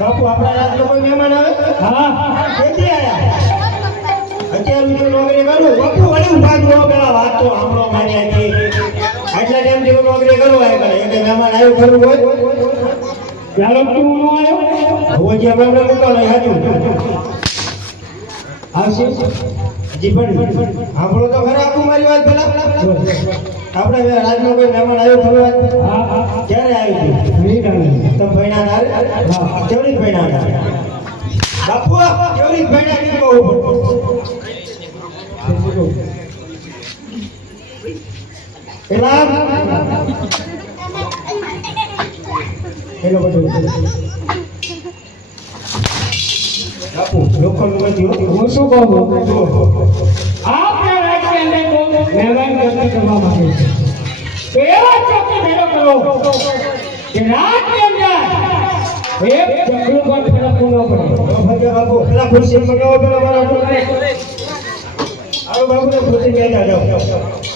बापू अपना रात को कोई मेहमान आवे हां कैसे आया અત્યારે હું નોકરી કરું બાપુ વળી ઉભા જો પેલા વાત તો આપણો માન્યા છે આટલા ટાઈમ થી નોકરી કરવા આવ્યા એટલે મહેમાન આવ્યો ખરું હોય ચાલો તું નો આવ્યો હું જે આપણે મૂકો લઈ હાજુ આવશે જી પણ આપણો તો ખરા આખું મારી વાત પેલા આપણે રાજનો કોઈ મહેમાન આવ્યો ખરું હા ક્યારે આવ્યું તો ભૈણા ના હા કેવડી ભૈણા બાપુ કેવડી ભૈણા ની કહું પેલા હેલો બધું બાપુ લોકોનું નથી હોતું હું શું કહું આપના રાજ્ય અંદર બહુ મહેમાન ગતિ કરવા માંગે છે તો એવા ચોકી ભેગો કરો કે રાજની અંદર એક ચકલું પણ ફરકવું ન પડે બાપુ પેલા ખુરશી મંગાવો પેલા મારા આવો બાપુને ખુરશી બેઠા જાઓ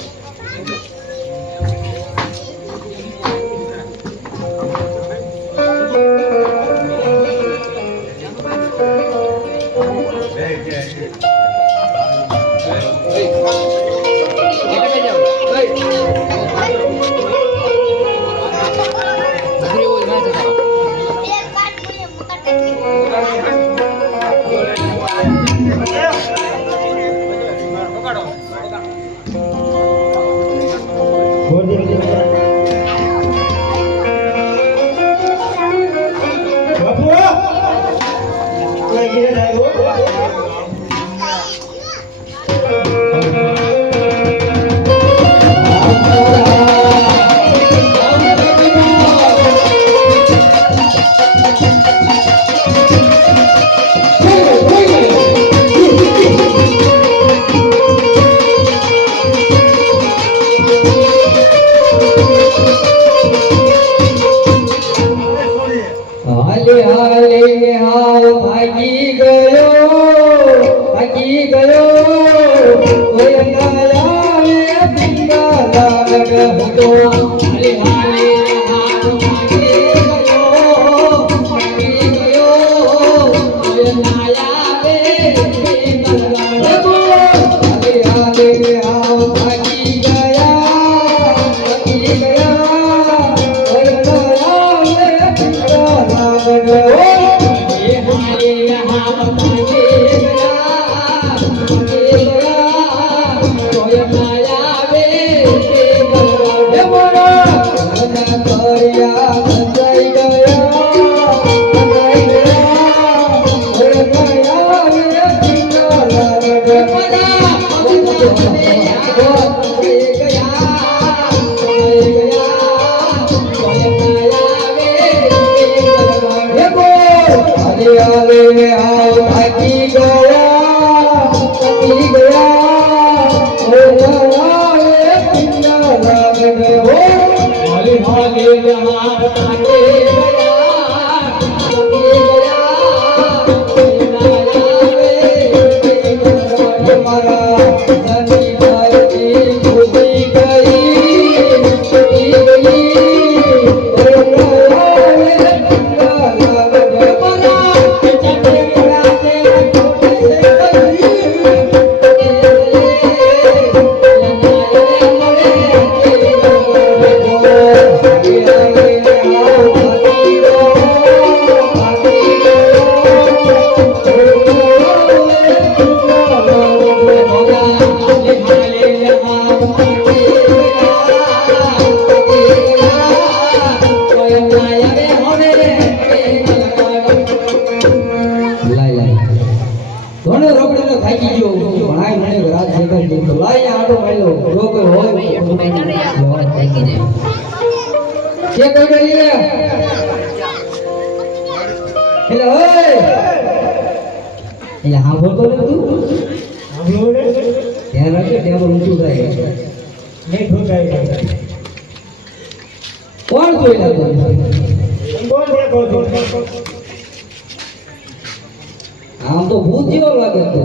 આમ તો ભૂત જેવો લાગે તો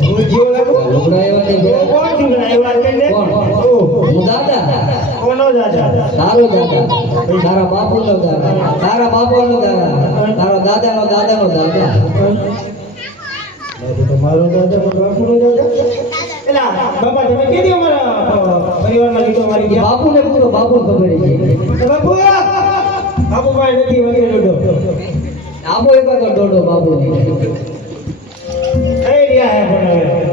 ભૂત જેવો લાગે લુગડા એવા ને કોણ લુગડા એવા કેને કોણ હું દાદા કોનો દાદા તારો દાદા તારા બાપુનો દાદા તારા બાપુનો દાદા તારા દાદાનો દાદાનો દાદા તો મારો દાદા મારો બાપુનો દાદા એલા બાપા તમે કેદી અમારા પરિવારમાં લીધો મારી ગયા બાપુને પૂરો બાપુ ખબર છે બાપુ બાપુ ભાઈ નથી વગેરે ડોડો આબો એક તો ડોડો બાપુ ને એ રહ્યા હે પણ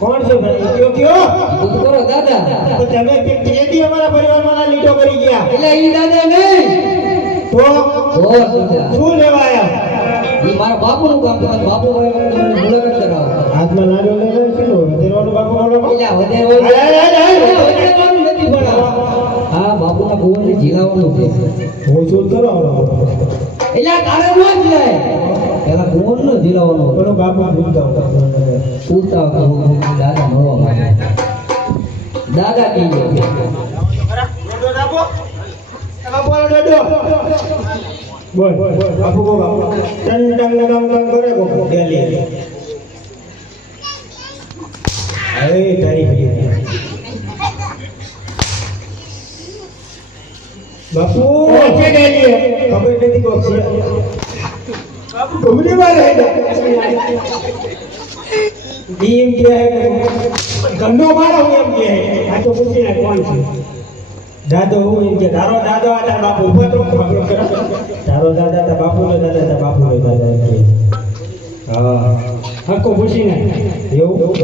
કોણ છે ભાઈ કયો કયો તું કરો દાદા તો તમે કેદી અમારા પરિવારમાં લીધો કરી ગયા એટલે ઈ દાદા નહીં તો શું લેવા આયા એ મારા બાપુનું કામ છે બાપુભાઈ તમને મુલાકાત કરાવો હાથમાં લાડો લઈને શું વધેરવાનું બાપુ બોલો એટલે વધેરવાનું નથી પણ હા બાપુના ભુવનને જીલાવવાનું છે હું શું કરો એટલે તારે ન જીલાય પેલા ભુવનનો જીલાવવાનો પેલો બાપુ પૂછતા દાદા મળવા માટે દાદા કહીએ બોલ બાપુ કો બાપુ ટન ટન લગામ લગામ કરે કો ડેલી અરે તારી ભઈ બાપુ છે ડેલી ખબર નથી કો છે બાપુ ઘુમડી માં રહે ડીમ કે ગંડો મારો એમ કે આ તો પૂછી ના કોણ છે દાદો હું એમ કે તારો દાદો આ તારા બાપુ ઉભો તો ખબર કરો તારો દાદા તા બાપુ નો દાદા તા બાપુ નો દાદા કે હા હકો પૂછી ના એવું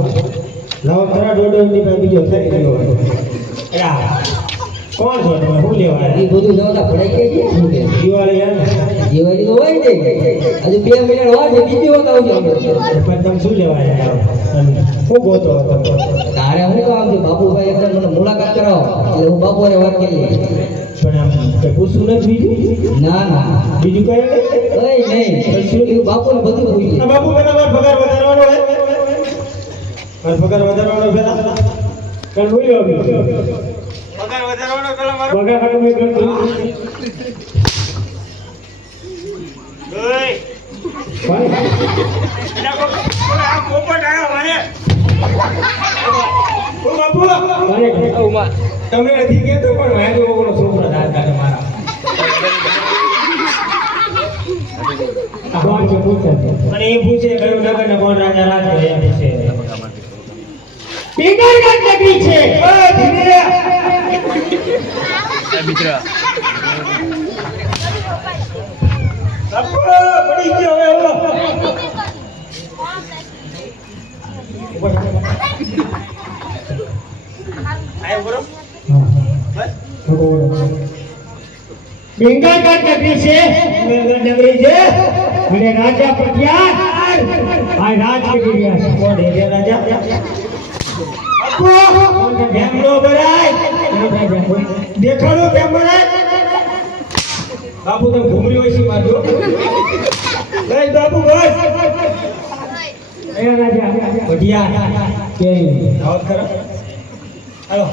લાવ તારા ડોડો ની પાસે બીજો થઈ ગયો યા કોણ છો તમે હું લેવા એ બધું નવતા પડાઈ કે છે શું કે દિવાળી યાર જીવાજી તો હોય ને હજુ 2 મિનિટ હોય છે બીજી વખત આવજો પણ તમે શું લેવા આવ્યા હું ગોતો હતો તારે હું કામ છે બાપુભાઈ એકદમ મને મુલાકાત કરાવો એટલે હું બાપુને વાત કરી પણ આમ કે પૂછું નથી બીજું ના ના બીજું કઈ નહીં એ બાપુને બધું પૂછ્યું આ બાપુ પેલા મારો પગાર વધારવાનો હે મારો પગાર વધારવાનો પેલા કલ બોલ્યો પગાર વધારવાનો પેલા મારો પગાર કાઢો મે કરતો ઓય એના કો આ પોપટ આવ્યો મને ઓ બાપુ મને ઉમા તમે નથી કહેતો પણ વાંધો ઓલો છોકરો દાદ કાઢે મારા કોણ છે પૂછે અને એ પૂછે કયું નગર ને કોણ રાજા રાજ કરે એમ પૂછે પીગર કાટ નગરી છે ઓય ધીરે મિત્ર બાપુ પડી ગયો હવે ઓલો આય બરો બસ બેંગા કાટ નગરી છે બેંગા નગરી છે અને રાજા પ્રત્યાર આ રાજ કરી રહ્યા છે કોણ હે રાજા બાપુ બેંગલો ભરાય દેખાડો કેમ ભરાય બાપુ તો ઘુમરી હોય છે માજો ગઈ બાપુ બસ એ રાજા બઢિયા કે આવત કરો હાલો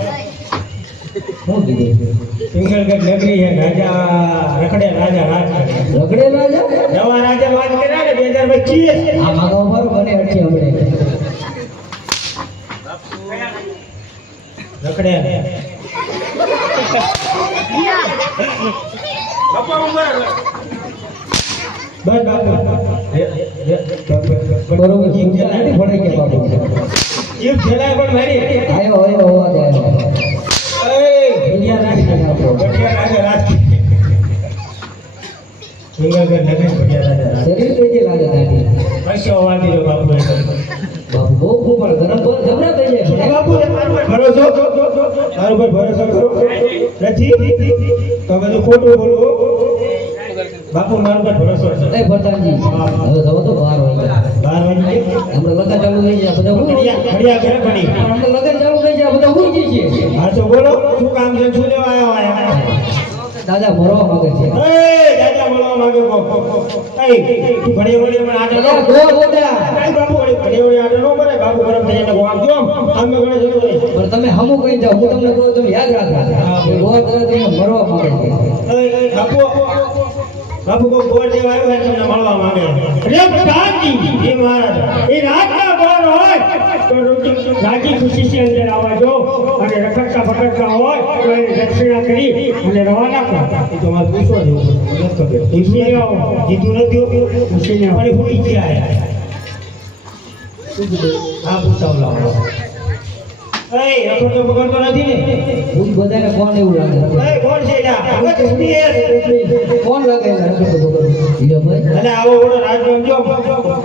શું કીધું સિંગલગઢ નગરી હે રાજા રખડે રાજા રાજ રગડે રાજા નવા રાજા વાત કર્યા ને 2025 આ માગો પર બને અટકી હમણે રખડે બાપા ઉમર બસ બાપા બરોબર જીવ નથી ભણે કે બાપુ જીવ ખેલાય પણ મારી આયો અવાજ આવ્યો એ ઇન્ડિયા રાજ બઢિયા રાજા રાજ સિંગલગઢ નગરી બઢિયા રાજા રાજ શરીર કેજે લાગે તાતી કશો અવાજ દીધો બાપુ બાપુ બહુ ખૂબ પણ ગરમ પર જમરા થઈ જાય બાપુ મારું પર ભરોસો મારું પર ભરોસો કરો નથી તો બધું ખોટું બોલવું બાપુ મારું પર ભરોસો છે એ પ્રધાનજી હવે જવો તો 12 વાગે 12 વાગે આપણે લગન ચાલુ થઈ જાય બધા હું ઘડિયા ઘરે પડી આપણે લગન ચાલુ થઈ જાય બધા હું જઈએ હા તો બોલો શું કામ છે શું લેવા આવ્યા દાદા મરવા માંગે છે એ દાદા બોલવા માંગે કો એ તું ઘડી ઘડી મને આટે અરે ગો બોડા એ બાપુ ઘડી ઘડી આટે નો મરે બાપુ ગરમ થઈ જાય આમ જો આમ ઘણે જરૂર નહીં પણ તમે હમુ કહી જાઓ હું તમને કહું તમે યાદ રાખો એ ગો તમે મરવા માંગે છે એ બાપુ બાપુ કો ગોળ દેવા આવ્યો હે તમને મળવા માંગે રે પ્રધાનજી એ મહારાજ એ રાતના ગોળ હોય તો રાજી ખુશી થી અંદર આવવા જો અને રખડતા ભટકતા હોય તો એને દક્ષિણા કરી અને રવાના કરો એ તો મારે પૂછવા જેવું નથી ખબર પૂછીને આવો કીધું નથી પૂછીને આવો હું ઈચ્છા આયા શું કીધું હા પૂછાવ લાવો એ રખડતો પકડતો નથી ને હું બધાને કોણ એવું લાગે એ કોણ છે જા હવે ચૂંટણી કોણ લાગે રખડતો હીરો ભાઈ અને આવો ઓલો રાજ્ય જો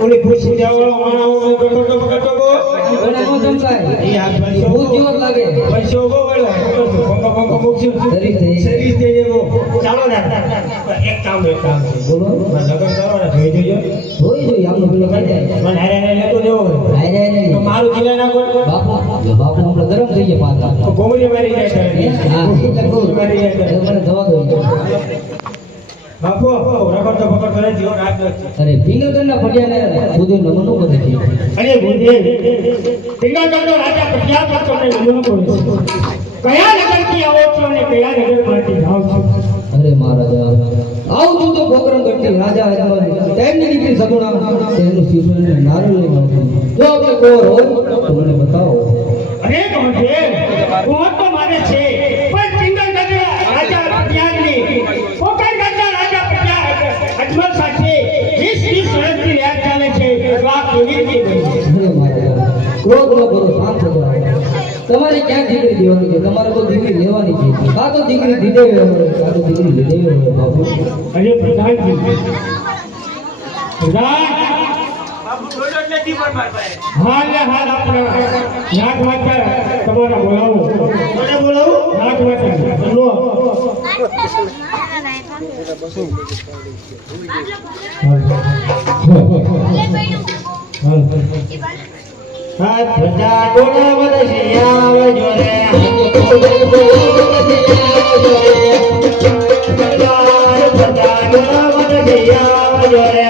ઓલી ખુશી જાવળો માણાઓ પકડતો પકડતો ગો કોને નો સમજાય એ આ પૈસો ભૂત જેવો જ લાગે પૈસો ઉભો વળો પંખો મૂકશું શરીર થઈ શરીર થઈ જેવો ચાલો ને એક કામ છે બોલો લગન કરો ને જોઈ જોજો જોઈ જોઈ આપણો પેલો ખાઈ જાય મને હારે હારે લેતો જવો હાય હાય તો મારું જીલે ના કોઈ બાપુ બાપુ આપણે ગરમ થઈ ગયા પાછા તો ગોમડી મારી જાય છે હા એ તો કહું મારી જાય છે મને દવા દો બાપુ રખડ તો પકડ કરે જીવન રાખજો અરે પિંગલગઢના પટિયાને બધું નમૂનો બધે છે અરે ભૂદેવ પિંગલગઢનો રાજા પ્રખ્યાત હતો ને નમૂનો બોલે કયા નગરથી આવો છો અને કયા નગરમાંથી જાઓ છો અરે મહારાજા આવું છું તો પોકરણ ગઢથી રાજા હતા તેમની દીકરી સગુણા તેનું શિશુને નારું લઈને આવતું જો આપણે કોર હોય તો મને બતાવો અરે ભૂદેવ કોણ તો મારે છે પણ પિંગલગઢના રાજા પ્રખ્યાતની પોકરગઢના રાજા પ્રખ્યાત અજમલ સાથે 20 વર્ષથી યાદ ચાલે છે તો આ કેવી રીતે બન્યું? અરે મહારાજા ક્રોધ ન કરો શાંત થજો તમારે ક્યાં દીકરી દેવાની છે તમારે તો દીકરી લેવાની છે કાં તો દીકરી દીધે હોય કાં તો દીકરી લીધે હોય બાપુ અરે પ્રધાનજી પ્રધાન હાલ ને હાલ આપણા નાગ માતા તમારા બોલાવો કોને બોલાવું નાગ માતા લો હાથ ભજા ડોળા વરસે આવજો રે હાથ ભજા ડોળા વરસે આવજો રે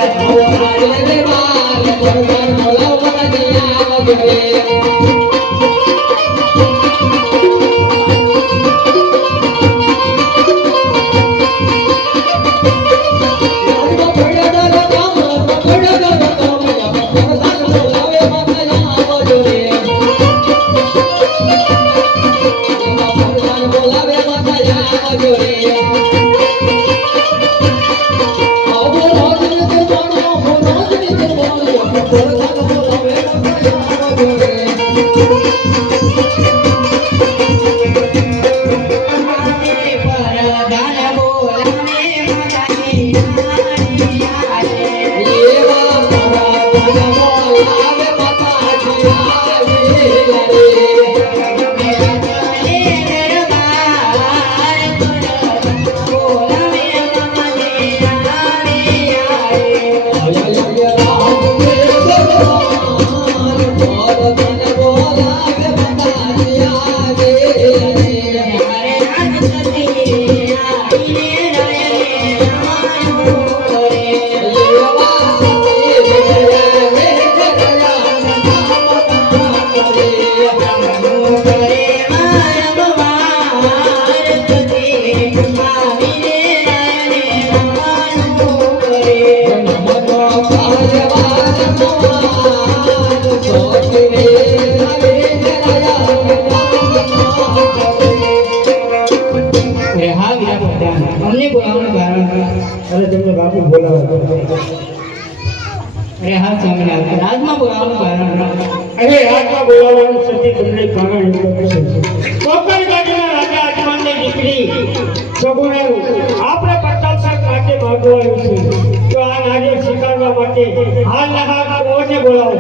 અમને બોલાવવાનું કારણ અને તમને બાપુ બોલાવો અરે હા સ્વામિનારાયણ રાજમાં બોલાવવાનું કારણ અરે રાજમાં બોલાવવાનું સતી તમને કારણ એટલું છે પોકરગઢના રાજા અજમલની દીકરી સગુણા આપણે પ્રતાપસર માટે માંગવા આવ્યું છે તો આ નારિયેળ સ્વીકારવા માટે હાલ કોને બોલાવો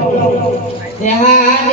રાજમાં